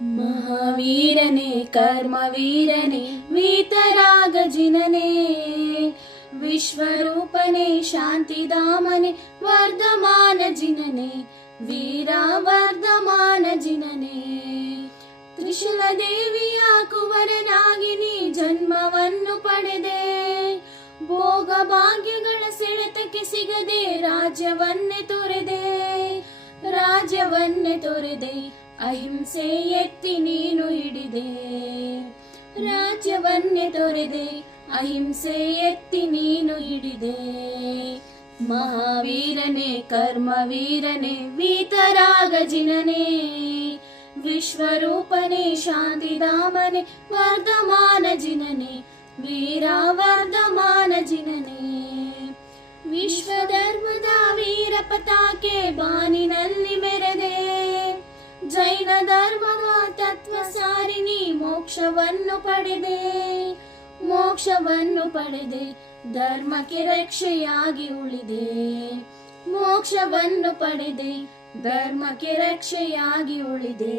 महावीरने कर्मवीरने वीतरागजिनने विश्वरूपने शान्तिधामने वर्धमानजिनने वीरा वर्धमानजिनने त्रिशूलदेविಯ ಕುವರನಾಗಿ ನೀ ಜನ್ಮವನ್ನು ಪಡೆದೆ ಭೋಗ ಭಾಗ್ಯಗಳ ಸೆಳೆತಕ್ಕೆ ಸಿಗದೆ ರಾಜ್ಯವನ್ನೇ ತೊರೆದೆ ಅಹಿಂಸೆ ಎತ್ತಿ ನೀನು ಹಿಡಿದೆ ರಾಜ್ಯವನ್ನೇ ತೊರೆದೆ ಅಹಿಂಸೆ ಎತ್ತಿ ನೀನು ಹಿಡಿದೆ ಮಹಾವೀರನೇ ಕರ್ಮವೀರನೇ वीतरागजिनने ವಿಶ್ವರೂಪನೇ ಶಾಂತಿಧಾಮನೆ ವರ್ಧಮಾನಜಿನನೆ ವೀರಾ ವರ್ಧಮಾನಜಿನನೆ ವಿಶ್ವಧರ್ಮದ ವೀರ ಪತಾಕೆ ಬಾನಿನಲ್ಲಿ ಮೆರೆದೆ ಜೈನ ಧರ್ಮದ ತತ್ವ ಸಾರಿನಿ ಮೋಕ್ಷವನ್ನು ಪಡೆದೆ ಧರ್ಮಕ್ಕೆ ರಕ್ಷೆಯಾಗಿ ಉಳಿದೆ ಮೋಕ್ಷವನ್ನು ಪಡೆದೆ ಧರ್ಮಕ್ಕೆ ರಕ್ಷೆಯಾಗಿ ಉಳಿದೆ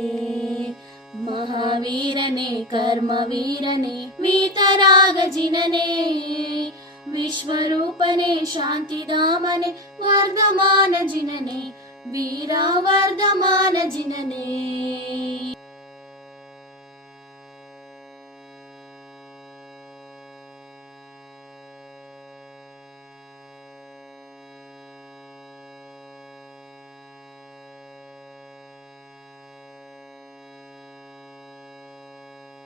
ಮಹಾವೀರನೇ ಕರ್ಮವೀರನೇ वीतरागजिनने ವಿಶ್ವರೂಪನೇ ಶಾಂತಿಧಾಮನೆ ವರ್ಧಮಾನಜಿನನೆ ವೀರಾ ವರ್ಧಮಾನಜಿನನೆ